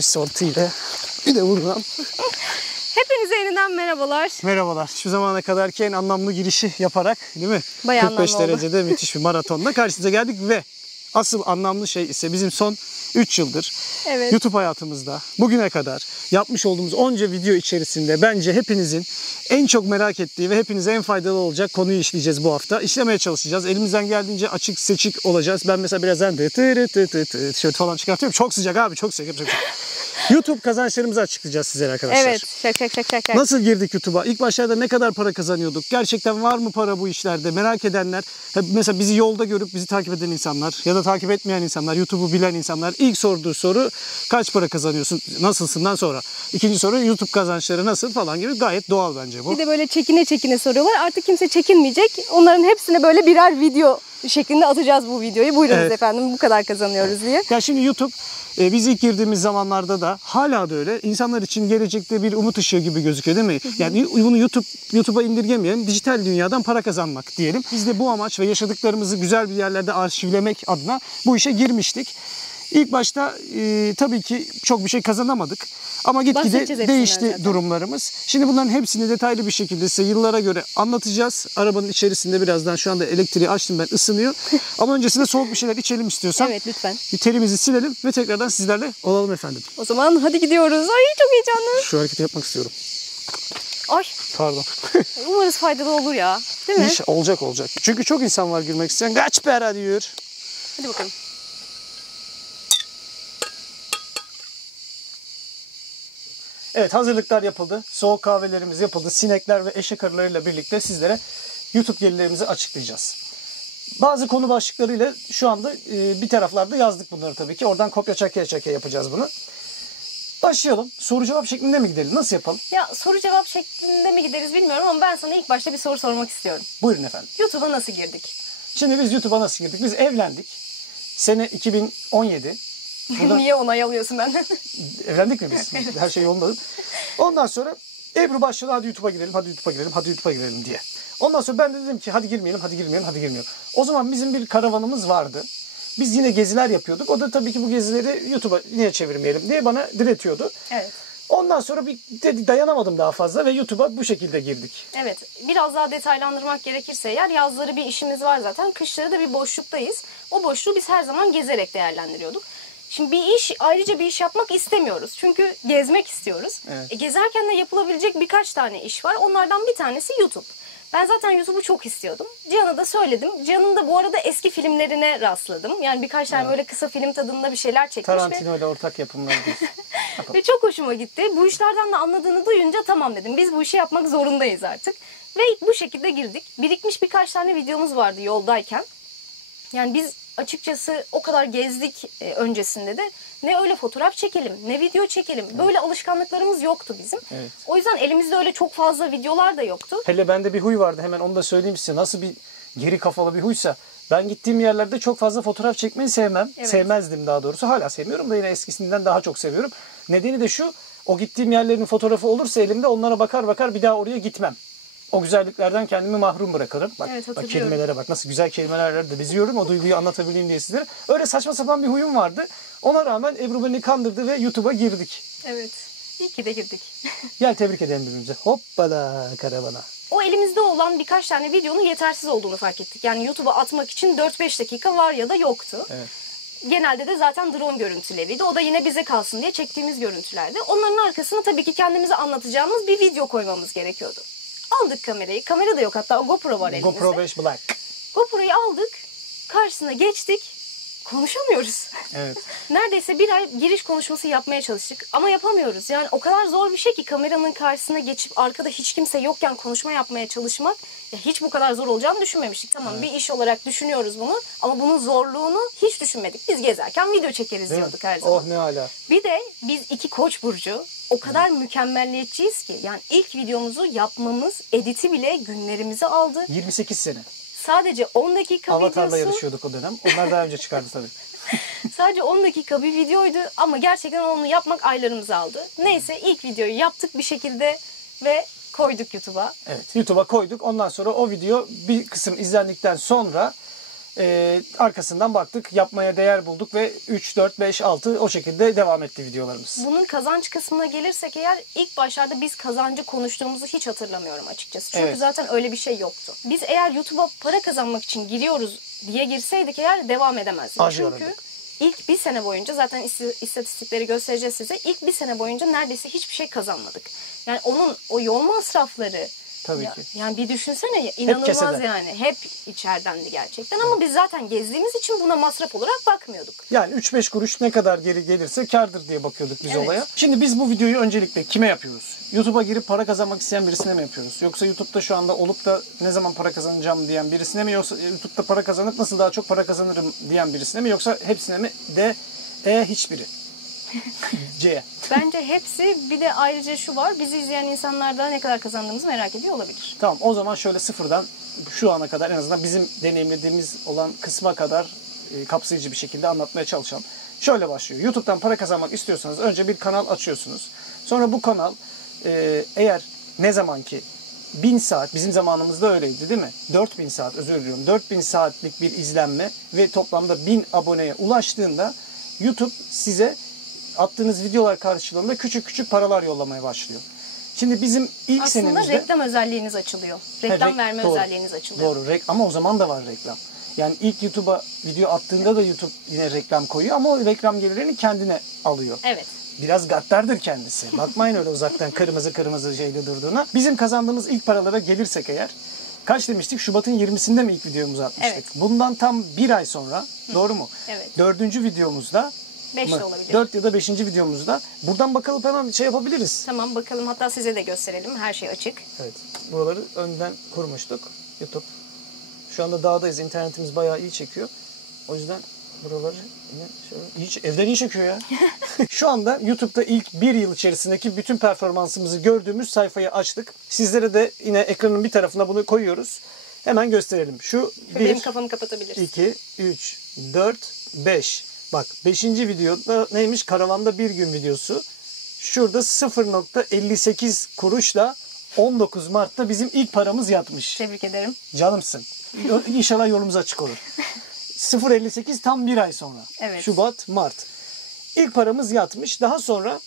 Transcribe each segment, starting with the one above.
Sortuyla bir de buradan. Hepinize yeniden merhabalar. Merhabalar. Şu zamana kadarki en anlamlı girişi yaparak, değil mi? Bayağı 45 anlamlı derecede müthiş bir maratonla karşınıza geldik ve asıl anlamlı şey ise bizim son 3 yıldır Evet. YouTube hayatımızda bugüne kadar yapmış olduğumuz onca video içerisinde bence hepinizin en çok merak ettiği ve hepinize en faydalı olacak konuyu işleyeceğiz bu hafta. İşlemeye çalışacağız. Elimizden geldiğince açık seçik olacağız. Ben mesela birazdan tişört falan çıkartıyorum. Çok sıcak abi, çok sıcak. YouTube kazançlarımızı açıklayacağız sizlere arkadaşlar. Evet. Şak. Nasıl girdik YouTube'a? İlk başlarda ne kadar para kazanıyorduk? Gerçekten var mı para bu işlerde? Merak edenler, mesela bizi yolda görüp bizi takip eden insanlar ya da takip etmeyen insanlar, YouTube'u bilen insanlar ilk sorduğu soru kaç para kazanıyorsun? Nasılsından sonra. İkinci soru YouTube kazançları nasıl falan gibi, gayet doğal bence bu. Bir de böyle çekine soruyorlar. Artık kimse çekinmeyecek. Onların hepsine böyle birer video şeklinde atacağız bu videoyu. Buyurunuz Evet. Efendim, bu kadar kazanıyoruz diye. Ya şimdi YouTube biz ilk girdiğimiz zamanlarda da hala da öyle. İnsanlar için gelecekte bir umut ışığı gibi gözüküyor, değil mi? Yani bunu YouTube'a indirgemeyelim. Dijital dünyadan para kazanmak diyelim. Biz de bu amaç ve yaşadıklarımızı güzel bir yerlerde arşivlemek adına bu işe girmiştik. İlk başta tabii ki çok bir şey kazanamadık. Ama gitgide değişti durumlarımız. Şimdi bunların hepsini detaylı bir şekilde size yıllara göre anlatacağız. Arabanın içerisinde birazdan şu anda elektriği açtım ben, ısınıyor. Ama öncesinde soğuk bir şeyler içelim istiyorsan. Evet, lütfen. Bir terimizi silelim ve tekrardan sizlerle olalım efendim. O zaman hadi gidiyoruz. Ay çok heyecanlı. Şu hareketi yapmak istiyorum. Ay. Pardon. Umarız faydalı olur ya. Değil mi? Olacak. Çünkü çok insan var girmek isteyen. Kaç para diyor. Hadi bakalım. Evet, hazırlıklar yapıldı. Soğuk kahvelerimiz yapıldı. Sinekler ve eşek arılarıyla birlikte sizlere YouTube gelirlerimizi açıklayacağız. Bazı konu başlıklarıyla şu anda bir taraflarda yazdık bunları tabii ki. Oradan kopya çakya yapacağız bunu. Başlayalım. Soru cevap şeklinde mi gidelim? Nasıl yapalım? Ya soru cevap şeklinde mi gideriz bilmiyorum ama ben sana ilk başta bir soru sormak istiyorum. Buyurun efendim. YouTube'a nasıl girdik? Şimdi biz YouTube'a nasıl girdik? Biz evlendik. Sene 2017. Niye onay alıyorsun benden? Evlendik mi biz? Evet. Her şey yolunda. Ondan sonra Ebru başladı, hadi YouTube'a girelim diye. Ondan sonra ben de dedim ki hadi girmeyelim. O zaman bizim bir karavanımız vardı. Biz yine geziler yapıyorduk. O da tabii ki bu gezileri YouTube'a niye çevirmeyelim diye bana diretiyordu. Evet. Ondan sonra dayanamadım daha fazla ve YouTube'a bu şekilde girdik. Evet. Biraz daha detaylandırmak gerekirse eğer, yazları bir işimiz var zaten. Kışları da bir boşluktayız. O boşluğu biz her zaman gezerek değerlendiriyorduk. Şimdi ayrıca bir iş yapmak istemiyoruz. Çünkü gezmek istiyoruz. Evet. Gezerken de yapılabilecek birkaç tane iş var. Onlardan bir tanesi YouTube. Ben zaten YouTube'u çok istiyordum. Cihan'a da söyledim. Cihan'ın da bu arada eski filmlerine rastladım. Yani birkaç tane böyle kısa film tadında bir şeyler çekmiş. Tarantino ile ortak yapımlarımız. Ve çok hoşuma gitti. Bu işlerden de anladığını duyunca tamam dedim. Biz bu işi yapmak zorundayız artık. Ve bu şekilde girdik. Birikmiş birkaç tane videomuz vardı yoldayken. Yani biz açıkçası o kadar gezdik öncesinde de ne öyle fotoğraf çekelim, ne video çekelim. Böyle alışkanlıklarımız yoktu bizim. Evet. O yüzden elimizde öyle çok fazla videolar da yoktu. Hele bende bir huy vardı, hemen onu da söyleyeyim size. Nasıl bir geri kafalı bir huysa. Ben gittiğim yerlerde çok fazla fotoğraf çekmeyi sevmem. Evet. Sevmezdim daha doğrusu. Hala sevmiyorum da yine eskisinden daha çok seviyorum. Nedeni de şu: o gittiğim yerlerin fotoğrafı olursa elimde, onlara bakar bir daha oraya gitmem. O güzelliklerden kendimi mahrum bırakırım. Bak, Evet, bak kelimelere bak. Nasıl güzel kelimelerle de diziyorum. O duyguyu anlatabileyim diye sizlere. Öyle saçma sapan bir huyum vardı. Ona rağmen Ebru beni kandırdı ve YouTube'a girdik. Evet. İyi ki de girdik. Gel tebrik edelim birbirimize. Hoppala karavana. O elimizde olan birkaç tane videonun yetersiz olduğunu fark ettik. Yani YouTube'a atmak için 4-5 dakika var ya da yoktu. Evet. Genelde de zaten drone görüntüleriydi. O da yine bize kalsın diye çektiğimiz görüntülerdi. Onların arkasına tabii ki kendimize anlatacağımız bir video koymamız gerekiyordu. Aldık kamerayı. Kamera da yok, hatta o GoPro var elimizde. GoPro 5 Black. GoPro'yu aldık. Karşısına geçtik. Konuşamıyoruz. Evet. Neredeyse bir ay giriş konuşması yapmaya çalıştık ama yapamıyoruz. Yani o kadar zor bir şey ki kameranın karşısına geçip arkada hiç kimse yokken konuşma yapmaya çalışmak. Ya hiç bu kadar zor olacağını düşünmemiştik. Tamam, bir iş olarak düşünüyoruz bunu ama bunun zorluğunu hiç düşünmedik. Biz gezerken video çekeriz diyorduk her zaman. Oh ne hala. Bir de biz iki Koç burcu o kadar mükemmelliyetçiyiz ki yani ilk videomuzu yapmamız, editi bile günlerimizi aldı. 28 sene. Sadece 10 dakika Avatar'la videosu. yarışıyorduk o dönem. Onlar daha önce çıkardı tabii. Sadece 10 dakika bir videoydu ama gerçekten onu yapmak aylarımızı aldı. Neyse, ilk videoyu yaptık bir şekilde ve koyduk YouTube'a. Evet, YouTube'a koyduk. Ondan sonra o video bir kısım izlendikten sonra Arkasından baktık, yapmaya değer bulduk ve 3, 4, 5, 6 o şekilde devam etti videolarımız. Bunun kazanç kısmına gelirsek eğer, ilk başlarda biz kazancı konuştuğumuzu hiç hatırlamıyorum açıkçası. Çünkü zaten öyle bir şey yoktu. Biz eğer YouTube'a para kazanmak için giriyoruz diye girseydik eğer devam edemezdik. Çünkü ilk bir sene boyunca, zaten istatistikleri göstereceğiz size, ilk bir sene boyunca neredeyse hiçbir şey kazanmadık. Yani onun o yol masrafları, tabii ki. Yani bir düşünsene, inanılmaz yani. Hep içeridendi gerçekten, ama biz zaten gezdiğimiz için buna masraf olarak bakmıyorduk. Yani 3-5 kuruş ne kadar geri gelirse kârdır diye bakıyorduk biz olaya. Şimdi biz bu videoyu öncelikle kime yapıyoruz? YouTube'a girip para kazanmak isteyen birisine mi yapıyoruz? Yoksa YouTube'da şu anda olup da ne zaman para kazanacağım diyen birisine mi? Yoksa YouTube'da para kazanıp nasıl daha çok para kazanırım diyen birisine mi? Yoksa hepsine mi? Hiçbiri. C. Bence hepsi. Bir de ayrıca şu var, bizi izleyen insanlar da ne kadar kazandığımızı merak ediyor olabilir. Tamam, o zaman şöyle sıfırdan şu ana kadar, en azından bizim deneyimlediğimiz olan kısma kadar kapsayıcı bir şekilde anlatmaya çalışalım. Şöyle başlıyor. YouTube'dan para kazanmak istiyorsanız önce bir kanal açıyorsunuz. Sonra bu kanal eğer ne zaman ki 1000 saat, bizim zamanımızda öyleydi değil mi? 4000 saat, özür diliyorum. 4000 saatlik bir izlenme ve toplamda 1000 aboneye ulaştığında YouTube size attığınız videolar karşılığında küçük küçük paralar yollamaya başlıyor. Şimdi bizim ilk senemizde... Aslında reklam özelliğiniz açılıyor. Reklam verme özelliğiniz açılıyor. Doğru. Ama o zaman da var reklam. Yani ilk YouTube'a video attığında da YouTube yine reklam koyuyor ama o reklam gelirlerini kendine alıyor. Evet. Biraz gaddardır kendisi. Bakmayın öyle uzaktan kırmızı şeyde durduğuna. Bizim kazandığımız ilk paralara gelirsek eğer, kaç demiştik? Şubat'ın 20'sinde mi ilk videomuzu atmıştık? Evet. Bundan tam bir ay sonra, doğru mu? Evet. 4. videomuzda 5 de olabilir. 4 ya da 5. videomuzda. Buradan bakalım, hemen şey yapabiliriz. Tamam, bakalım, hatta size de gösterelim. Her şey açık. Evet. Buraları önden kurmuştuk. YouTube. Şu anda dağdayız. İnternetimiz bayağı iyi çekiyor. O yüzden buraları yine şöyle evden iyi çekiyor ya. Şu anda YouTube'da ilk bir yıl içerisindeki bütün performansımızı gördüğümüz sayfayı açtık. Sizlere de yine ekranın bir tarafına bunu koyuyoruz. Hemen gösterelim. Şu benim kafamı kapatabilirsin. 2, 3, 4, 5. Bak 5. videoda neymiş? Karavanda bir gün videosu. Şurada 0.58 kuruşla 19 Mart'ta bizim ilk paramız yatmış. Tebrik ederim. Canımsın. İnşallah yolumuz açık olur. 0.58 tam bir ay sonra. Evet. Şubat, Mart. İlk paramız yatmış. Daha sonra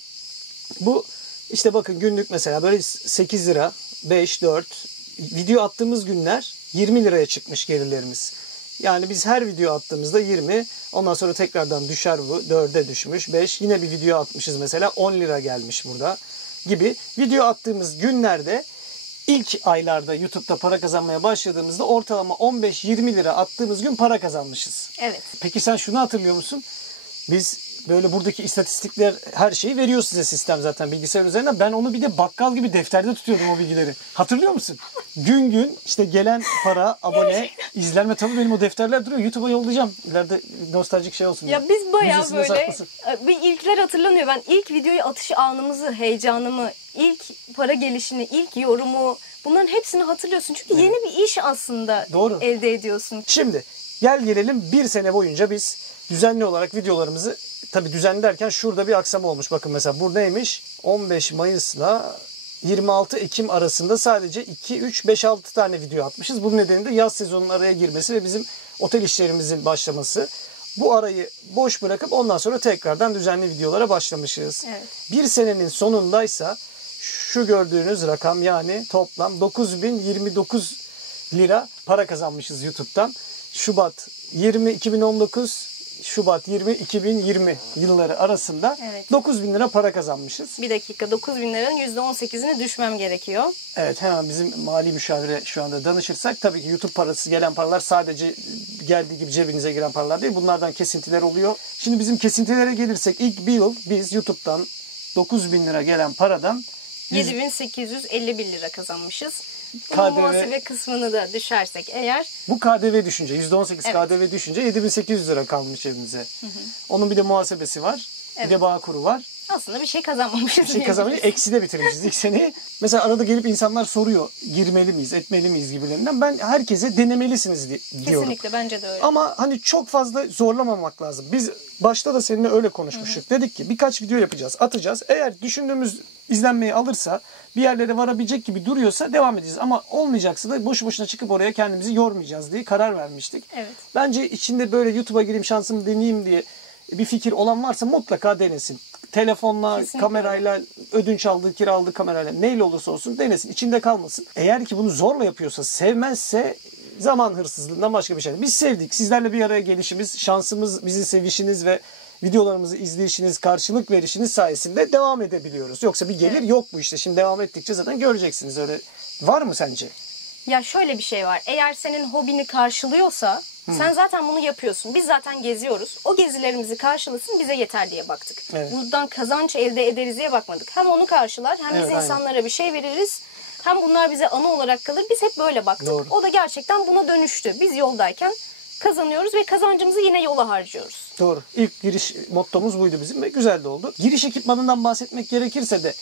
bu işte bakın günlük mesela böyle 8 lira, 5, 4 video attığımız günler 20 liraya çıkmış gelirlerimiz. Yani biz her video attığımızda 20, ondan sonra tekrardan düşer bu, 4'e düşmüş, 5, yine bir video atmışız mesela 10 lira gelmiş burada gibi. Video attığımız günlerde ilk aylarda YouTube'da para kazanmaya başladığımızda ortalama 15-20 lira attığımız gün para kazanmışız. Evet. Peki sen şunu hatırlıyor musun? Biz böyle buradaki istatistikler, her şeyi veriyor size sistem zaten bilgisayar üzerinden. Ben onu bir de bakkal gibi defterde tutuyordum o bilgileri. Hatırlıyor musun? Gün gün işte gelen para, abone, izlenme, tabii benim o defterler duruyor. YouTube'a yollayacağım. İleride nostaljik şey olsun. Ya biz bayağı Müzesinde böyle saklasın. bir ilkler hatırlanıyor. Ben ilk videoyu atış anımızı, heyecanımı, ilk para gelişini, ilk yorumu, bunların hepsini hatırlıyorsun. Çünkü yeni bir iş aslında elde ediyorsun. Şimdi gel gelelim bir sene boyunca biz düzenli olarak videolarımızı, tabii düzenli derken şurada bir aksama olmuş. Bakın mesela bu neymiş? 15 Mayıs'la 26 Ekim arasında sadece 2, 3, 5, 6 tane video atmışız. Bunun nedeni de yaz sezonunun araya girmesi ve bizim otel işlerimizin başlaması. Bu arayı boş bırakıp ondan sonra tekrardan düzenli videolara başlamışız. Evet. Bir senenin sonundaysa şu gördüğünüz rakam, yani toplam 9029 lira para kazanmışız YouTube'dan. Şubat 20 2019, Şubat 20 2020 yılları arasında 9.000 lira para kazanmışız. Bir dakika, 9.000 liranın %18'ine düşmem gerekiyor. Evet, hemen bizim mali müşavire şu anda danışırsak, tabii ki YouTube parası, gelen paralar sadece geldiği gibi cebinize giren paralar değil. Bunlardan kesintiler oluyor. Şimdi bizim kesintilere gelirsek ilk bir yıl biz YouTube'dan 9.000 lira gelen paradan 7.851 lira kazanmışız. KDV, muhasebe kısmını da düşersek eğer. Bu KDV düşünce, %18 KDV düşünce 7.800 lira kalmış cebimize. Onun bir de muhasebesi var. Bir de Bağkur'u var. Aslında bir şey kazanmamışız. Bir şey kazanmayı ekside bitirmişiz ilk seneyi. Mesela arada gelip insanlar soruyor, girmeli miyiz, etmeli miyiz gibilerinden. Ben herkese denemelisiniz diyorum. Kesinlikle, bence de öyle. Ama hani çok fazla zorlamamak lazım. Biz başta da seninle öyle konuşmuştuk. Dedik ki birkaç video yapacağız, atacağız. Eğer düşündüğümüz izlenmeyi alırsa, bir yerlere varabilecek gibi duruyorsa devam edeceğiz. Ama olmayacaksa da boşu boşuna çıkıp oraya kendimizi yormayacağız diye karar vermiştik. Evet. Bence içinde böyle YouTube'a gireyim, şansımı deneyeyim diye bir fikir olan varsa mutlaka denesin. Telefonla, Kesinlikle. kamerayla, ödünç aldığı, kiraladığı kamerayla, neyle olursa olsun denesin. İçinde kalmasın. Eğer ki bunu zorla yapıyorsa, sevmezse zaman hırsızlığından başka bir şey değil. Biz sevdik. Sizlerle bir araya gelişimiz, şansımız, bizi sevişiniz ve videolarımızı izleyişiniz, karşılık verişiniz sayesinde devam edebiliyoruz. Yoksa bir gelir yok bu işte. Şimdi devam ettikçe zaten göreceksiniz. Öyle var mı sence? Ya şöyle bir şey var. Eğer senin hobini karşılıyorsa sen zaten bunu yapıyorsun. Biz zaten geziyoruz. O gezilerimizi karşılasın, bize yeter diye baktık. Evet. Buradan kazanç elde ederiz diye bakmadık. Hem onu karşılar hem Evet, biz aynen. insanlara bir şey veririz. Hem bunlar bize anı olarak kalır. Biz hep böyle baktık. Doğru. O da gerçekten buna dönüştü. Biz yoldayken kazanıyoruz ve kazancımızı yine yola harcıyoruz. Doğru. İlk giriş mottomuz buydu bizim ve güzel de oldu. Giriş ekipmanından bahsetmek gerekirse de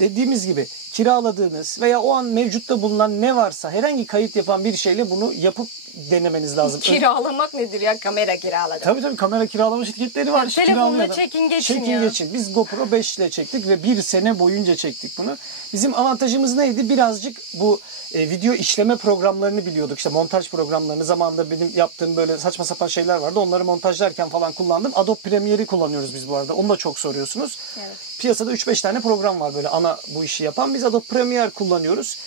dediğimiz gibi kiraladığınız veya o an mevcutta bulunan ne varsa herhangi kayıt yapan bir şeyle bunu yapıp denemeniz lazım. Kiralamak nedir ya? Kamera kiraladım. Tabii kamera kiralama şirketleri var. Telefonla Kiralıyor da. çekin geçin Çekin ya. geçin. Biz GoPro 5 ile çektik ve bir sene boyunca çektik bunu. Bizim avantajımız neydi? Birazcık bu video işleme programlarını biliyorduk. İşte montaj programlarını, zamanında benim yaptığım böyle saçma sapan şeyler vardı. Onları montajlarken falan kullandım. Adobe Premiere'i kullanıyoruz biz bu arada. Onu da çok soruyorsunuz. Evet. Piyasada 3-5 tane program var böyle ana bu işi yapan. Biz Adobe Premiere kullanıyoruz.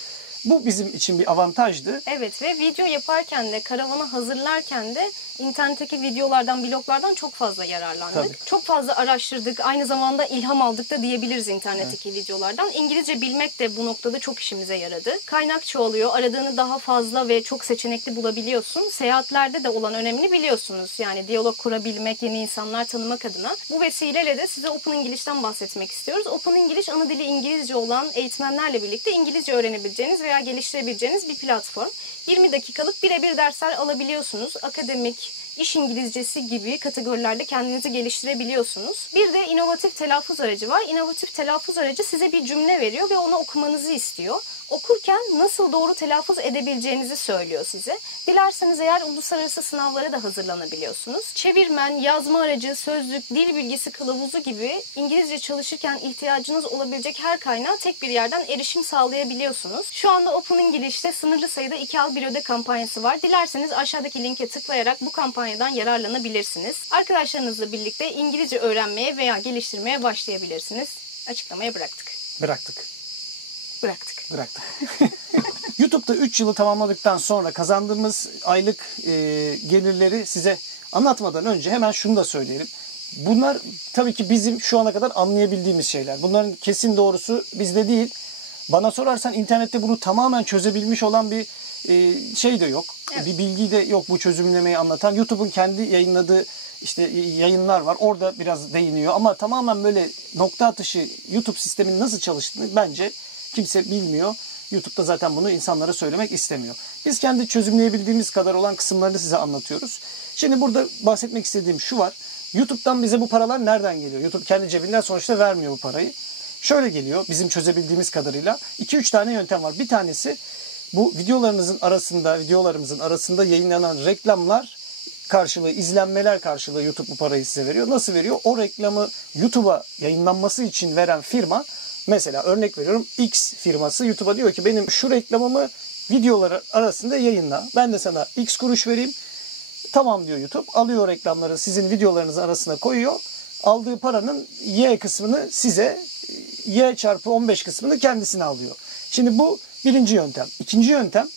Bu bizim için bir avantajdı. Evet ve video yaparken de, karavanı hazırlarken de internetteki videolardan, bloglardan çok fazla yararlandık. Tabii. Çok fazla araştırdık. Aynı zamanda ilham aldık da diyebiliriz internetteki videolardan. İngilizce bilmek de bu noktada çok işimize yaradı. Kaynak çoğalıyor. Aradığını daha fazla ve çok seçenekli bulabiliyorsun. Seyahatlerde de olan önemini biliyorsunuz. Yani diyalog kurabilmek, yeni insanlar tanımak adına. Bu vesileyle de size Open English'ten bahsetmek istiyoruz. Open English ana dili İngilizce olan eğitmenlerle birlikte İngilizce öğrenebileceğiniz veya geliştirebileceğiniz bir platform. 20 dakikalık birebir dersler alabiliyorsunuz. Akademik, iş İngilizcesi gibi kategorilerde kendinizi geliştirebiliyorsunuz. Bir de inovatif telaffuz aracı var. İnovatif telaffuz aracı size bir cümle veriyor ve onu okumanızı istiyor. Okurken nasıl doğru telaffuz edebileceğinizi söylüyor size. Dilerseniz eğer uluslararası sınavlara da hazırlanabiliyorsunuz. Çevirmen, yazma aracı, sözlük, dil bilgisi kılavuzu gibi İngilizce çalışırken ihtiyacınız olabilecek her kaynağa tek bir yerden erişim sağlayabiliyorsunuz. Şu anda Open English'te sınırlı sayıda 2 al 1 öde kampanyası var. Dilerseniz aşağıdaki linke tıklayarak bu kampanyadan yararlanabilirsiniz. Arkadaşlarınızla birlikte İngilizce öğrenmeye veya geliştirmeye başlayabilirsiniz. Açıklamaya bıraktık. Bıraktık. Bıraktık. YouTube'da 3 yılı tamamladıktan sonra kazandığımız aylık gelirleri size anlatmadan önce hemen şunu da söyleyelim. Bunlar tabii ki bizim şu ana kadar anlayabildiğimiz şeyler. Bunların kesin doğrusu bizde değil. Bana sorarsan internette bunu tamamen çözebilmiş olan bir şey de yok. Evet. Bir bilgi de yok bu çözümlemeyi anlatan. YouTube'un kendi yayınladığı işte yayınlar var. Orada biraz değiniyor ama tamamen böyle nokta atışı YouTube sisteminin nasıl çalıştığını bence kimse bilmiyor. YouTube'da zaten bunu insanlara söylemek istemiyor. Biz kendi çözümleyebildiğimiz kadar olan kısımlarını size anlatıyoruz. Şimdi burada bahsetmek istediğim şu var. YouTube'dan bize bu paralar nereden geliyor? YouTube kendi cebinden sonuçta vermiyor bu parayı. Şöyle geliyor bizim çözebildiğimiz kadarıyla. 2-3 tane yöntem var. Bir tanesi bu videolarımızın arasında yayınlanan reklamlar karşılığı, izlenmeler karşılığı YouTube bu parayı size veriyor. Nasıl veriyor? O reklamı YouTube'a yayınlanması için veren firma, mesela örnek veriyorum X firması YouTube'a diyor ki benim şu reklamımı videolar arasında yayınla. Ben de sana X kuruş vereyim. Tamam diyor YouTube. Alıyor reklamları sizin videolarınızın arasına koyuyor. Aldığı paranın Y kısmını size, Y çarpı 15 kısmını kendisine alıyor. Şimdi bu birinci yöntem. İkinci yöntem,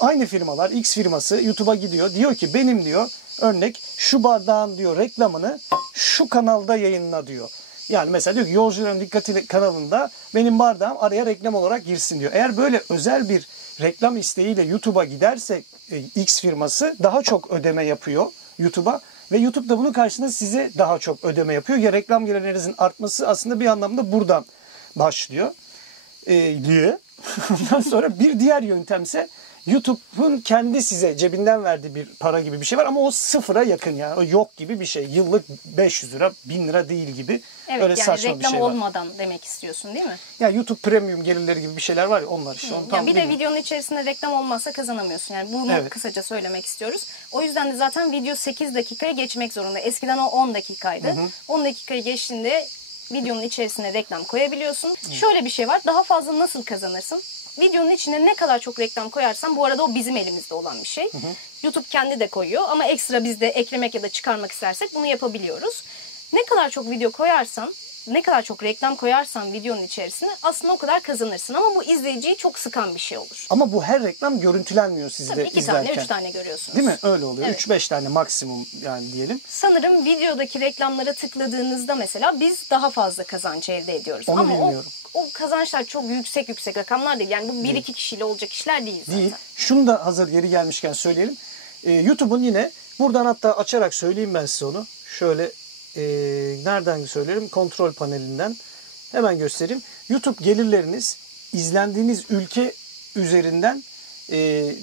aynı firmalar, X firması YouTube'a gidiyor. Diyor ki benim diyor örnek şu bardağın diyor reklamını şu kanalda yayınla diyor. Yani mesela diyor ki Yolcuların Dikkati kanalında benim bardağım araya reklam olarak girsin diyor. Eğer böyle özel bir reklam isteğiyle YouTube'a gidersek X firması daha çok ödeme yapıyor YouTube'a ve YouTube da bunun karşılığında size daha çok ödeme yapıyor. Ya reklam gelirlerinizin artması aslında bir anlamda buradan başlıyor diye. Ondan sonra bir diğer yöntemse YouTube'un kendi size cebinden verdiği bir para gibi bir şey var ama o sıfıra yakın yani. O yok gibi bir şey. Yıllık 500 lira, 1000 lira değil gibi. Evet, öyle yani saçma reklam bir şey var. olmadan demek istiyorsun değil mi? Ya YouTube premium gelirleri gibi bir şeyler var ya onlar işte. Onu tam Yani bir de bilmiyorum. videonun içerisinde reklam olmazsa kazanamıyorsun. Yani bunu Evet. kısaca söylemek istiyoruz. O yüzden de zaten video 8 dakikaya geçmek zorunda. Eskiden o 10 dakikaydı. 10 dakikayı geçtiğinde videonun içerisine reklam koyabiliyorsun. Şöyle bir şey var. Daha fazla nasıl kazanırsın? Videonun içine ne kadar çok reklam koyarsan, bu arada o bizim elimizde olan bir şey. YouTube kendi de koyuyor ama ekstra biz de eklemek ya da çıkarmak istersek bunu yapabiliyoruz. Ne kadar çok video koyarsan, ne kadar çok reklam koyarsan videonun içerisine aslında o kadar kazanırsın. Ama bu izleyiciyi çok sıkan bir şey olur. Ama bu her reklam görüntülenmiyor sizde Tabii 2 izlerken. tane, 3 tane görüyorsunuz. Değil mi? Öyle oluyor. Evet. 3-5 tane maksimum yani diyelim. Sanırım videodaki reklamlara tıkladığınızda mesela biz daha fazla kazanç elde ediyoruz. Onu ama bilmiyorum. o kazançlar çok yüksek rakamlar değil. Yani bu 1-2 kişiyle olacak işler değil zaten. Değil. Şunu da hazır yeri gelmişken söyleyelim. YouTube'un yine buradan hatta açarak söyleyeyim ben size onu. Şöyle nereden söylerim? Kontrol panelinden. Hemen göstereyim. YouTube gelirleriniz izlendiğiniz ülke üzerinden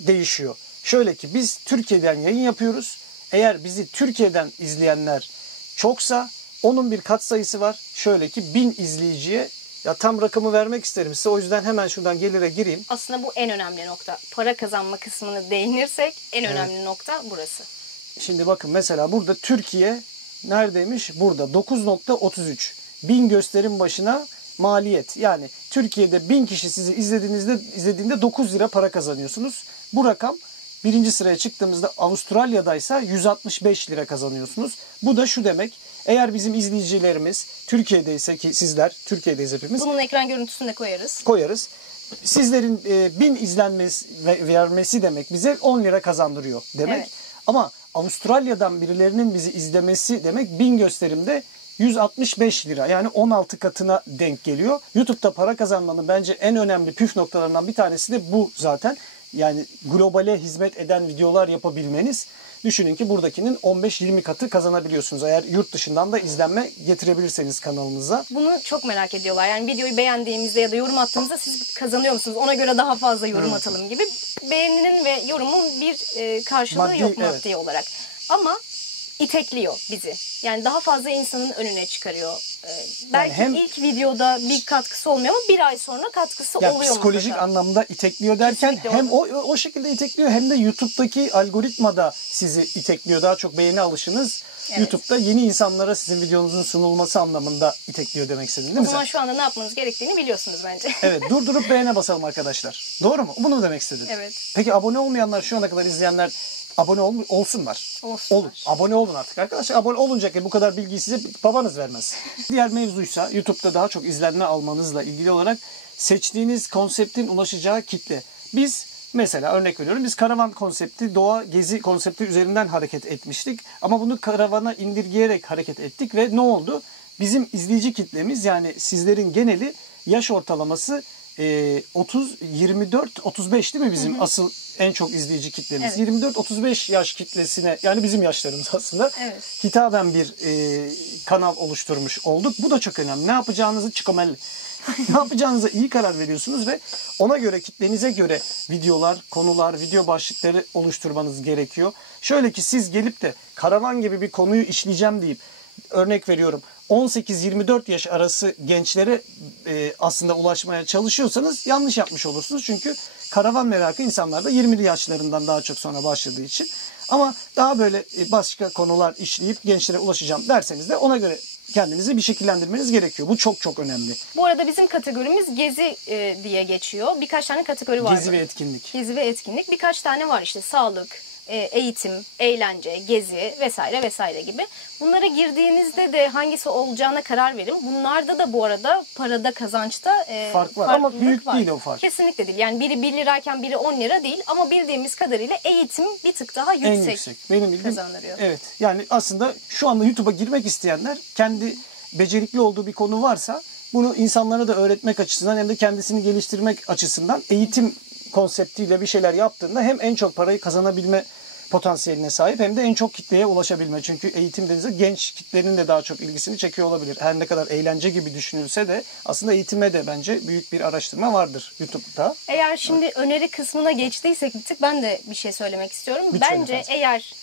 değişiyor. Şöyle ki biz Türkiye'den yayın yapıyoruz. Eğer bizi Türkiye'den izleyenler çoksa onun bir katsayısı var. Şöyle ki 1000 izleyiciye, ya tam rakamı vermek isterim size. O yüzden hemen şuradan gelire gireyim. Aslında bu en önemli nokta. Para kazanma kısmını değinirsek en önemli nokta burası. Şimdi bakın mesela burada Türkiye neredeymiş? Burada 9.33. 1000 gösterim başına maliyet. Yani Türkiye'de 1000 kişi sizi izlediğinde 9 lira para kazanıyorsunuz. Bu rakam birinci sıraya çıktığımızda Avustralya'daysa 165 lira kazanıyorsunuz. Bu da şu demek. Eğer bizim izleyicilerimiz Türkiye'deyse, ki sizler Türkiye'deyiz hepimiz. Bunun ekran görüntüsünü de Koyarız. Sizlerin 1000 izlenmesi vermesi demek bize 10 lira kazandırıyor demek. Evet. Ama Avustralya'dan birilerinin bizi izlemesi demek 1000 gösterimde 165 lira, yani 16 katına denk geliyor. YouTube'da para kazanmanın bence en önemli püf noktalarından bir tanesi de bu zaten. Yani globale hizmet eden videolar yapabilmeniz. Düşünün ki buradakinin 15-20 katı kazanabiliyorsunuz. Eğer yurt dışından da izlenme getirebilirseniz kanalınıza. Bunu çok merak ediyorlar. Yani videoyu beğendiğimizde ya da yorum attığımızda siz kazanıyor musunuz? Ona göre daha fazla yorum atalım gibi. Beğeninin ve yorumun bir karşılığı yok maddi olarak. Ama itekliyor bizi. Yani daha fazla insanın önüne çıkarıyor. Belki hem ilk videoda bir katkısı olmuyor ama bir ay sonra katkısı yani oluyor psikolojik mutlaka. anlamda itekliyor derken Kesinlikle hem o şekilde itekliyor hem de YouTube'daki algoritma da sizi itekliyor. Daha çok beğeni alışınız YouTube'da yeni insanlara sizin videonuzun sunulması anlamında itekliyor demek istedin değil mi O zaman sen? şu anda ne yapmanız gerektiğini biliyorsunuz bence. Evet, durdurup beğene basalım arkadaşlar. Doğru mu? Bunu mu demek istedin? Evet. Peki abone olmayanlar, şu ana kadar izleyenler abone olsunlar. Olun. Abone olun artık arkadaşlar. Abone olunca ki bu kadar bilgiyi size babanız vermez. Diğer mevzuysa YouTube'da daha çok izlenme almanızla ilgili olarak seçtiğiniz konseptin ulaşacağı kitle. Biz mesela örnek veriyorum, biz karavan konsepti, doğa gezi konsepti üzerinden hareket etmiştik. Ama bunu karavana indirgeyerek hareket ettik ve ne oldu? Bizim izleyici kitlemiz, yani sizlerin geneli yaş ortalaması 24-35 değil mi bizim asıl en çok izleyici kitlemiz? Evet. 24-35 yaş kitlesine, yani bizim yaşlarımız aslında Evet. hitaben bir kanal oluşturmuş olduk. Bu da çok önemli. Ne yapacağınızı çıkamelli. Ne yapacağınıza iyi karar veriyorsunuz ve ona göre, kitlenize göre videolar, konular, video başlıkları oluşturmanız gerekiyor. Şöyle ki siz gelip de karavan gibi bir konuyu işleyeceğim deyip, örnek veriyorum, 18-24 yaş arası gençlere aslında ulaşmaya çalışıyorsanız yanlış yapmış olursunuz. Çünkü karavan merakı insanlarda 20'li yaşlarından daha çok sonra başladığı için. Ama daha böyle başka konular işleyip gençlere ulaşacağım derseniz de ona göre kendinizi bir şekillendirmeniz gerekiyor. Bu çok çok önemli. Bu arada bizim kategorimiz gezi diye geçiyor. Birkaç tane kategori var. Gezi ve etkinlik. Gezi ve etkinlik. Birkaç tane var işte, sağlık, eğitim, eğlence, gezi vesaire vesaire gibi. Bunlara girdiğinizde de hangisi olacağına karar verin. Bunlarda da bu arada parada, kazançta fark var ama büyük var. değil o fark. Kesinlikle değil. Yani biri 1 lirayken biri 10 lira değil ama bildiğimiz kadarıyla eğitim bir tık daha yüksek, En yüksek. Benim bildiğim kazandırıyor. evet. Yani aslında şu anda YouTube'a girmek isteyenler, kendi becerikli olduğu bir konu varsa bunu insanlara da öğretmek açısından hem de kendisini geliştirmek açısından eğitim konseptiyle bir şeyler yaptığında hem en çok parayı kazanabilme potansiyeline sahip hem de en çok kitleye ulaşabilme. Çünkü eğitim dediğinizde genç kitlenin de daha çok ilgisini çekiyor olabilir. Her ne kadar eğlence gibi düşünülse de aslında eğitime de bence büyük bir araştırma vardır YouTube'da. Eğer şimdi öneri kısmına geçtiysek bir tık, ben de bir şey söylemek istiyorum. Lütfen Bence efendim. eğer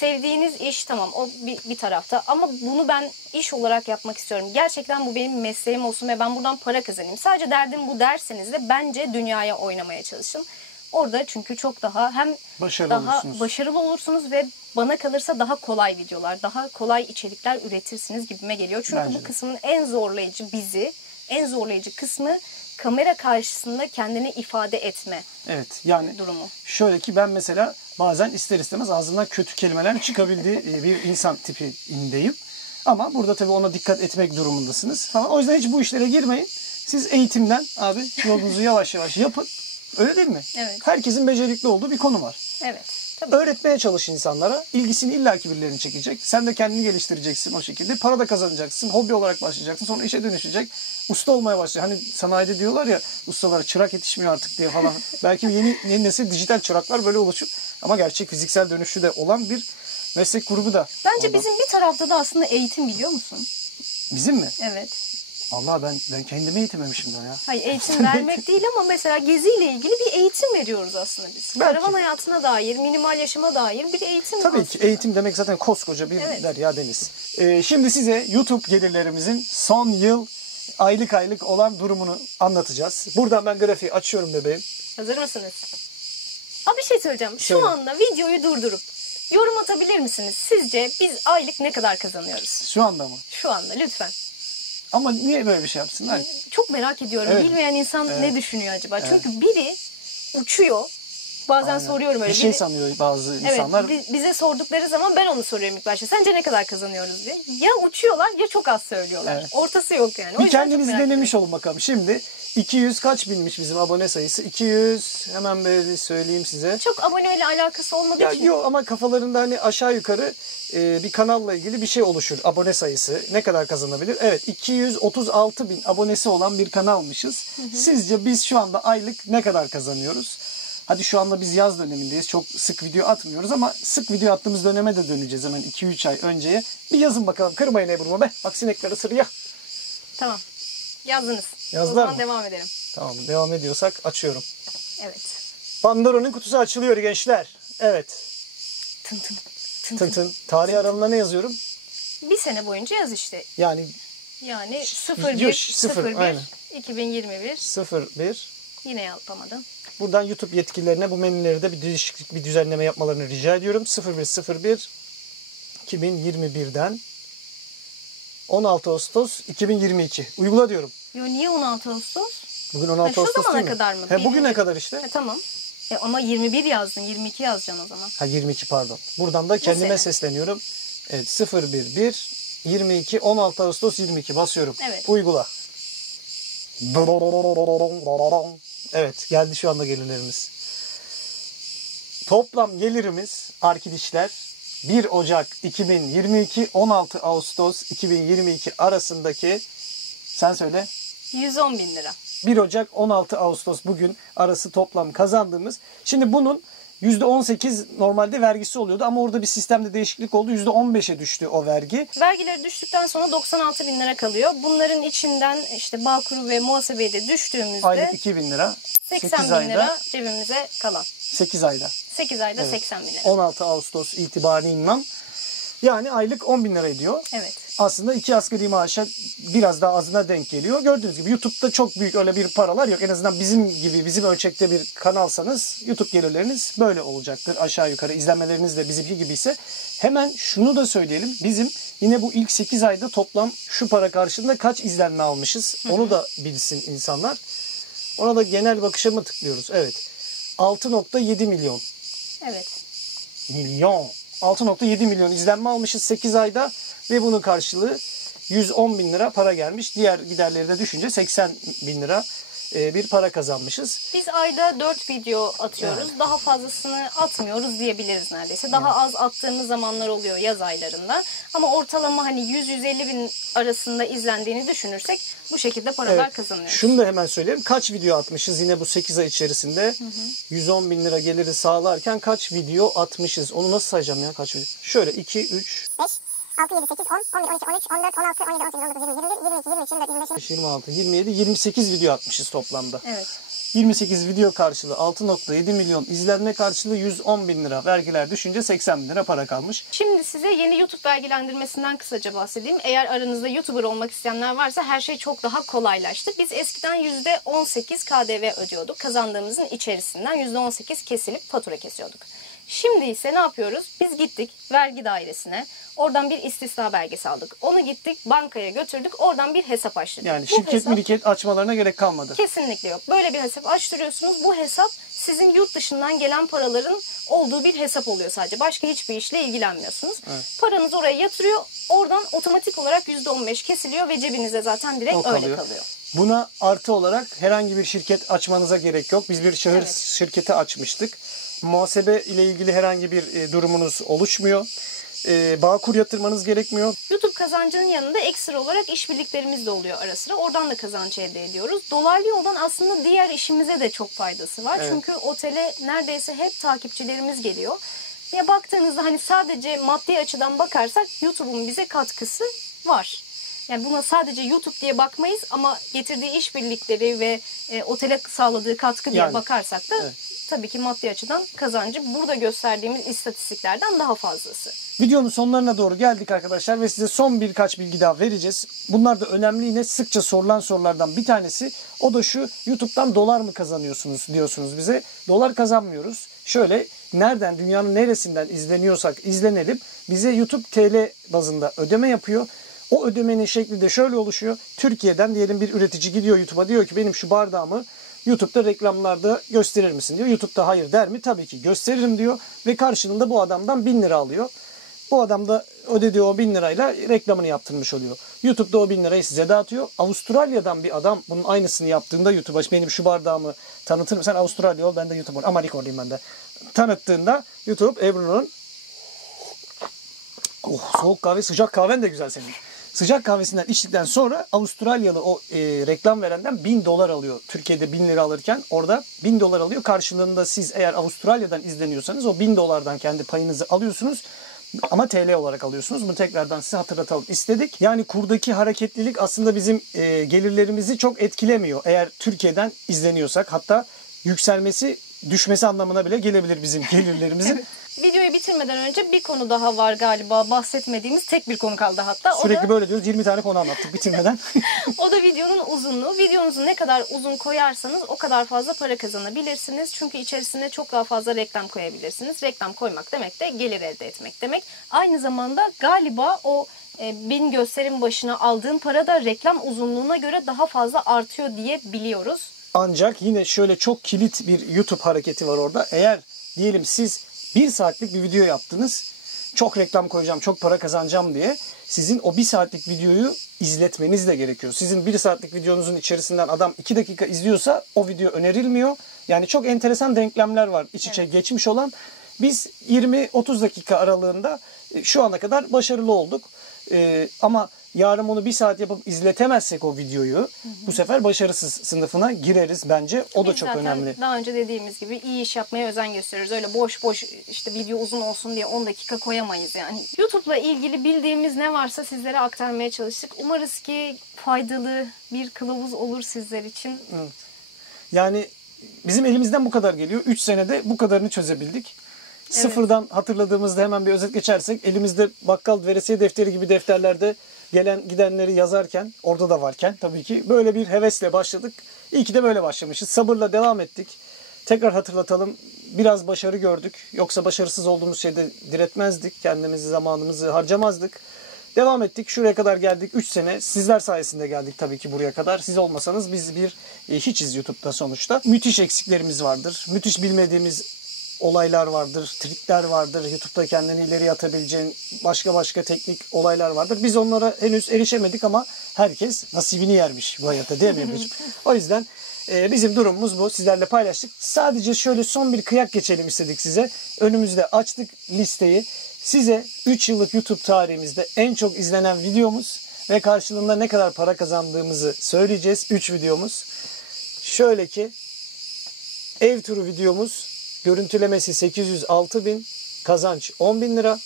sevdiğiniz iş, tamam o bir tarafta, ama bunu ben iş olarak yapmak istiyorum. Gerçekten bu benim mesleğim olsun ve ben buradan para kazanayım. Sadece derdim bu derseniz de bence dünyaya oynamaya çalışın. Orada çünkü çok daha hem başarılı olursunuz ve bana kalırsa daha kolay videolar, daha kolay içerikler üretirsiniz gibime geliyor. Çünkü Bence bu de. kısmın en zorlayıcı en zorlayıcı kısmı kamera karşısında kendini ifade etme Evet, yani durumu. şöyle ki ben mesela bazen ister istemez ağzımdan kötü kelimeler çıkabildiği bir insan tipindeyim. Ama burada tabii ona dikkat etmek durumundasınız falan. O yüzden hiç bu işlere girmeyin. Siz eğitimden abi yolunuzu yavaş yavaş yapın. Öyle değil mi? Evet. Herkesin becerikli olduğu bir konu var. Evet. Tabii. Öğretmeye çalış insanlara. İlgisini illaki birilerini çekecek. Sen de kendini geliştireceksin o şekilde. Para da kazanacaksın. Hobi olarak başlayacaksın. Sonra işe dönüşecek. Usta olmaya başlayacaksın. Hani sanayide diyorlar ya ustalara çırak yetişmiyor artık diye falan. Belki yeni nesil dijital çıraklar böyle oluşur. Ama gerçek fiziksel dönüşü de olan bir meslek grubu da. Bence orada. bizim bir tarafta da aslında eğitim, biliyor musun? Bizim mi? Evet. Allah ben kendimi eğitememişim daha ya. Hayır, eğitim vermek değil ama mesela geziyle ilgili bir eğitim veriyoruz aslında biz. Belki. Karavan hayatına dair, minimal yaşama dair bir eğitim Tabii aslında. ki eğitim demek zaten koskoca bir Evet. derya deniz. Şimdi size YouTube gelirlerimizin son yıl aylık olan durumunu anlatacağız. Buradan ben grafiği açıyorum bebeğim. Hazır mısınız? Abi bir şey söyleyeceğim. Şu Söyle. anda videoyu durdurup yorum atabilir misiniz? Sizce biz aylık ne kadar kazanıyoruz? Şu anda mı? Şu anda lütfen. Ama niye böyle bir şey yapsınlar? Çok merak ediyorum. Evet. Bilmeyen insan Evet. ne düşünüyor acaba? Çünkü biri uçuyor. Bazen Aynen. soruyorum öyle. Bir şey Biri- sanıyor bazı Evet, insanlar. bize sordukları zaman ben onu soruyorum ilk başta. Sence ne kadar kazanıyoruz diye. Ya uçuyorlar ya çok az söylüyorlar. Evet. Ortası yok yani. O Bir yüzden çok kendiniz merak denemiş olun bakalım. Şimdi 200 kaç binmiş bizim abone sayısı? 200 hemen böyle söyleyeyim size. ediyorum. Çok aboneyle alakası olmadığı Ya için. yok ama kafalarında hani aşağı yukarı bir kanalla ilgili bir şey oluşur. Abone sayısı ne kadar kazanabilir? Evet 236 bin abonesi olan bir kanalmışız. Sizce biz şu anda aylık ne kadar kazanıyoruz? Hadi şu anda biz yaz dönemindeyiz. Çok sık video atmıyoruz ama sık video attığımız döneme de döneceğiz hemen 2-3 ay önceye. Bir yazın bakalım. Kırmayın Ebru'ma be. Bak sinekler ısırıyor. Tamam. Yazdınız. Yazdılar O zaman mı? devam edelim. Tamam devam ediyorsak açıyorum. Evet. Pandora'nın kutusu açılıyor gençler. Evet. Tın tın. Tın Tın tın. tın. Tarih aralığına ne yazıyorum? Bir sene boyunca yaz işte. Yani Yani Yok, 01 sıfır, 01 aynen. 2021. 01. Yine yapamadım. Buradan YouTube yetkililerine bu menüleri de bir değişiklik, bir düzenleme yapmalarını rica ediyorum. 01.01 2021'den 16 Ağustos 2022. Uygula diyorum. Yo, niye 16 Ağustos? Bugün 16 şu Ağustos zamana değil mi? kadar mı? He, bugüne Birinci- kadar işte. Tamam. Ama 21 yazdın. 22 yazacaksın o zaman. Ha 22 pardon. Buradan da kendime sene. sesleniyorum. Evet 01.1 22 16 Ağustos 22 basıyorum. Evet. Uygula. Evet geldi şu anda gelirlerimiz. Toplam gelirimiz arkadaşlar 1 Ocak 2022 16 Ağustos 2022 arasındaki sen söyle 110 bin lira. 1 Ocak 16 Ağustos bugün arası toplam kazandığımız. Şimdi bunun %18 normalde vergisi oluyordu ama orada bir sistemde değişiklik oldu. %15'e düştü o vergi. Vergileri düştükten sonra 96 bin lira kalıyor. Bunların içinden işte Bağkur ve muhasebeyi de düştüğümüzde Aylık 2.000 lira. 80 8 bin ayda. lira cebimize kalan. 8 ayda. 8 ayda Evet. 80 bin lira. 16 Ağustos itibariyle yani aylık 10 bin lira ediyor. Evet. Aslında 2 asgari maaşa biraz daha azına denk geliyor. Gördüğünüz gibi YouTube'da çok büyük öyle bir paralar yok. En azından bizim gibi bizim ölçekte bir kanalsanız YouTube gelirleriniz böyle olacaktır. Aşağı yukarı izlenmeleriniz de bizimki gibi ise. Hemen şunu da söyleyelim. Bizim yine bu ilk 8 ayda toplam şu para karşılığında kaç izlenme almışız? Onu da bilsin insanlar. Ona da genel bakışa mı tıklıyoruz? Evet. 6.7 milyon. Evet. Milyon. 6.7 milyon izlenme almışız 8 ayda ve bunun karşılığı 110 bin lira para gelmiş. Diğer giderleri de düşünce 80 bin lira bir para kazanmışız. Biz ayda 4 video atıyoruz. Evet. Daha fazlasını atmıyoruz diyebiliriz neredeyse. Daha az attığımız zamanlar oluyor yaz aylarında. Ama ortalama hani 100-150 bin arasında izlendiğini düşünürsek bu şekilde paralar Evet. kazanıyoruz. Şunu da hemen söyleyeyim. Kaç video atmışız yine bu 8 ay içerisinde? 110 bin lira geliri sağlarken kaç video atmışız? Onu nasıl sayacağım ya kaç video? Şöyle 2, 3, 5, 6, 7, 8, 10, 11, 12, 13, 14, 16, 17, 18, 19, 20, 21, 22, 23, 24, 25, 26, 27, 28 video atmışız toplamda. Evet. 28 video karşılığı 6.7 milyon, izlenme karşılığı 110 bin lira. Vergiler düşünce 80 bin lira para kalmış. Şimdi size yeni YouTube vergilendirmesinden kısaca bahsedeyim. Eğer aranızda YouTuber olmak isteyenler varsa her şey çok daha kolaylaştı. Biz eskiden %18 KDV ödüyorduk. Kazandığımızın içerisinden %18 kesilip fatura kesiyorduk. Şimdi ise ne yapıyoruz? Biz gittik vergi dairesine. Oradan bir istisna belgesi aldık. Onu gittik bankaya götürdük. Oradan bir hesap açtırdık. Yani Bu şirket hesap mülkiyet açmalarına gerek kalmadı. kesinlikle yok. Böyle bir hesap açtırıyorsunuz. Bu hesap sizin yurt dışından gelen paraların olduğu bir hesap oluyor sadece. Başka hiçbir işle ilgilenmiyorsunuz. Evet. Paranız oraya yatırıyor. Oradan otomatik olarak %15 kesiliyor ve cebinize zaten direkt O öyle kalıyor. Buna artı olarak herhangi bir şirket açmanıza gerek yok. Biz bir şahıs Evet. şirketi açmıştık. Muhasebe ile ilgili herhangi bir durumunuz oluşmuyor. Bağkur yatırmanız gerekmiyor. YouTube kazancının yanında ekstra olarak işbirliklerimiz de oluyor ara sıra. Oradan da kazanç elde ediyoruz. Dolaylı yoldan aslında diğer işimize de çok faydası var. Evet. Çünkü otele neredeyse hep takipçilerimiz geliyor. Ya baktığınızda hani sadece maddi açıdan bakarsak YouTube'un bize katkısı var. Yani buna sadece YouTube diye bakmayız ama getirdiği işbirlikleri ve otele sağladığı katkı diye Yani, bakarsak da evet. tabii ki maddi açıdan kazancı burada gösterdiğimiz istatistiklerden daha fazlası. Videonun sonlarına doğru geldik arkadaşlar ve size son birkaç bilgi daha vereceğiz. Bunlar da önemli, yine sıkça sorulan sorulardan bir tanesi. O da şu: YouTube'dan dolar mı kazanıyorsunuz diyorsunuz bize. Dolar kazanmıyoruz. Şöyle, nereden, dünyanın neresinden izleniyorsak izlenelim, bize YouTube TL bazında ödeme yapıyor. O ödemenin şekli de şöyle oluşuyor. Türkiye'den diyelim bir üretici gidiyor YouTube'a, diyor ki benim şu bardağımı YouTube'da reklamlarda gösterir misin diyor. YouTube'da hayır der mi? Tabii ki gösteririm diyor ve karşılığında bu adamdan 1000 lira alıyor. Bu adam da ödediği o 1000 lirayla reklamını yaptırmış oluyor. YouTube'da o 1000 lirayı size dağıtıyor. Avustralya'dan bir adam bunun aynısını yaptığında YouTube'a benim şu bardağımı tanıtır mısın? Sen Avustralya ol, ben de YouTuber. Amerika olayım ben de. Tanıttığında YouTube Ebru'nun soğuk kahve, sıcak kahven de güzel senin. Sıcak kahvesinden içtikten sonra Avustralyalı o reklam verenden 1000 dolar alıyor. Türkiye'de 1000 lira alırken orada 1000 dolar alıyor. Karşılığında siz eğer Avustralya'dan izleniyorsanız o 1000 dolardan kendi payınızı alıyorsunuz. Ama TL olarak alıyorsunuz. Bunu tekrardan size hatırlatalım istedik. Yani kurdaki hareketlilik aslında bizim gelirlerimizi çok etkilemiyor. Eğer Türkiye'den izleniyorsak, hatta yükselmesi düşmesi anlamına bile gelebilir bizim gelirlerimizin. Videoyu bitirmeden önce bir konu daha var galiba, bahsetmediğimiz tek bir konu kaldı hatta. Sürekli böyle diyoruz. 20 tane konu anlattık bitirmeden. O da videonun uzunluğu. Videonuzu ne kadar uzun koyarsanız o kadar fazla para kazanabilirsiniz. Çünkü içerisine çok daha fazla reklam koyabilirsiniz. Reklam koymak demek de gelir elde etmek demek. Aynı zamanda galiba o 1000 gösterim başına aldığın para da reklam uzunluğuna göre daha fazla artıyor diye biliyoruz. Ancak yine şöyle çok kilit bir YouTube hareketi var orada. Eğer diyelim siz 1 saatlik bir video yaptınız, çok reklam koyacağım, çok para kazanacağım diye, sizin o 1 saatlik videoyu izletmeniz de gerekiyor. Sizin 1 saatlik videonuzun içerisinden adam 2 dakika izliyorsa o video önerilmiyor. Yani çok enteresan denklemler var iç içe geçmiş olan. Biz 20-30 dakika aralığında şu ana kadar başarılı olduk. Ama yarın onu 1 saat yapıp izletemezsek o videoyu, bu sefer başarısız sınıfına gireriz bence. O da Biz çok zaten önemli. daha önce dediğimiz gibi iyi iş yapmaya özen gösteriyoruz. Öyle boş boş işte video uzun olsun diye 10 dakika koyamayız yani. YouTube'la ilgili bildiğimiz ne varsa sizlere aktarmaya çalıştık. Umarız ki faydalı bir kılavuz olur sizler için. Yani bizim elimizden bu kadar geliyor. 3 senede bu kadarını çözebildik. Evet. Sıfırdan hatırladığımızda hemen bir özet geçersek, elimizde bakkal veresiye defteri gibi defterlerde gelen gidenleri yazarken, orada da varken tabii ki böyle bir hevesle başladık. İyi ki de böyle başlamışız. Sabırla devam ettik. Tekrar hatırlatalım. Biraz başarı gördük. Yoksa başarısız olduğumuz şeyde diretmezdik. Kendimizi, zamanımızı harcamazdık. Devam ettik. Şuraya kadar geldik. 3 sene. Sizler sayesinde geldik tabii ki buraya kadar. Siz olmasanız biz hiçiz YouTube'da sonuçta. Müthiş eksiklerimiz vardır. Müthiş bilmediğimiz olaylar vardır, trikler vardır. YouTube'da kendini ileriye atabileceğin başka teknik olaylar vardır. Biz onlara henüz erişemedik ama herkes nasibini yermiş bu hayatta, değil mi Ebru'cum? O yüzden bizim durumumuz bu. Sizlerle paylaştık. Sadece şöyle son bir kıyak geçelim istedik size. Önümüzde açtık listeyi. Size 3 yıllık YouTube tarihimizde en çok izlenen videomuz ve karşılığında ne kadar para kazandığımızı söyleyeceğiz. 3 videomuz. Şöyle ki, ev turu videomuz, görüntülemesi 806 bin, kazanç 10 bin lira.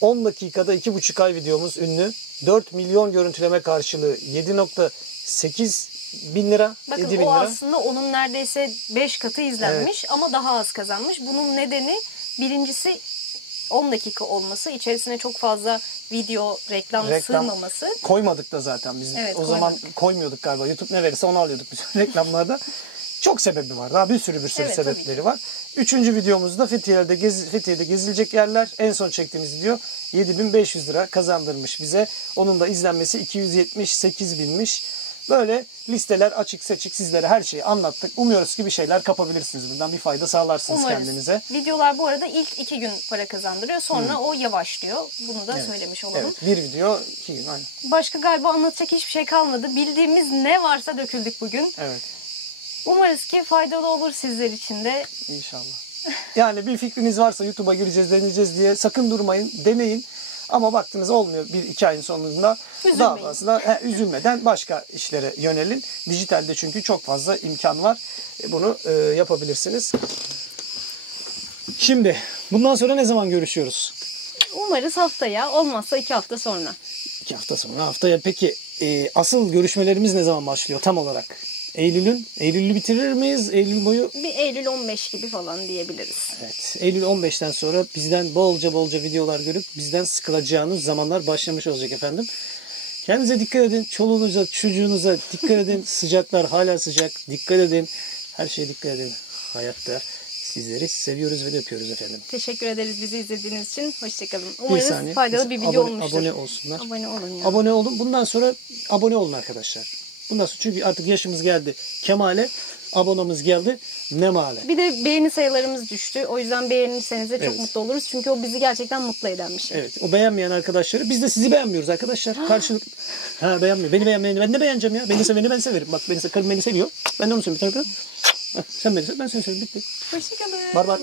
10 dakikada 2,5 ay videomuz ünlü. 4 milyon görüntüleme karşılığı 7,8 1000 lira, Bakın 7000 o lira. aslında onun neredeyse 5 katı izlenmiş ama daha az kazanmış. Bunun nedeni birincisi 10 dakika olması, içerisine çok fazla video, reklam sığmaması. Koymadık da zaten biz. Evet, o zaman koymuyorduk galiba. YouTube ne verirse onu alıyorduk biz reklamlarda. Çok sebebi var. Daha bir sürü Evet, sebepleri var. Üçüncü videomuzda Fethiye'de gezilecek yerler. En son çektiğimiz video 7500 lira kazandırmış bize. Onun da izlenmesi 278 binmiş. Böyle listeler açık seçik sizlere her şeyi anlattık. Umuyoruz ki bir şeyler kapabilirsiniz. Buradan bir fayda sağlarsınız Umarız. kendinize. Videolar bu arada ilk 2 gün para kazandırıyor. Sonra o yavaşlıyor. Bunu da söylemiş olalım. Evet, bir video 2 gün. Aynen. Başka galiba anlatacak hiçbir şey kalmadı. Bildiğimiz ne varsa döküldük bugün. Evet. Umarız ki faydalı olur sizler için de. İnşallah. Yani bir fikriniz varsa YouTube'a gireceğiz, deneyeceğiz diye sakın durmayın, deneyin. Ama baktınız olmuyor 1-2 ayın sonunda daha fazla üzülmeden başka işlere yönelin. Dijitalde çünkü çok fazla imkan var. Bunu yapabilirsiniz. Şimdi bundan sonra ne zaman görüşüyoruz? Umarız haftaya, olmazsa 2 hafta sonra. 2 hafta sonra. Haftaya peki asıl görüşmelerimiz ne zaman başlıyor tam olarak? Eylül'ü bitirir miyiz? Eylül boyu? Bir Eylül 15 gibi falan diyebiliriz. Evet. Eylül 15'ten sonra bizden bolca videolar görüp bizden sıkılacağınız zamanlar başlamış olacak efendim. Kendinize dikkat edin. Çoluğunuza, çocuğunuza dikkat edin. Sıcaklar hala sıcak. Dikkat edin. Her şeye dikkat edin. Hayatta sizleri seviyoruz ve öpüyoruz efendim. Teşekkür ederiz bizi izlediğiniz için. Hoşçakalın. Bir Umarız saniye. faydalı bir video olmuştur. Abone olsunlar. Abone olun ya. Abone olun. Bundan sonra abone olun arkadaşlar. Bundan sonra çünkü artık yaşımız geldi Kemal'e. Abonamız geldi Memale. Bir de beğeni sayılarımız düştü. O yüzden beğenirseniz de çok Evet. mutlu oluruz. Çünkü o bizi gerçekten mutlu eden bir şey. Evet. O beğenmeyen arkadaşları biz de sizi beğenmiyoruz arkadaşlar. Karşılık. Beğenmiyor. Beni beğenmeyeni ben de beğeneceğim ya. Beni seveni ben severim. Bak karım beni seviyor. Ben de onu seviyorum. Sen beni sev, ben seni seviyorum. Bitti. Hoşçakalın. Barbar.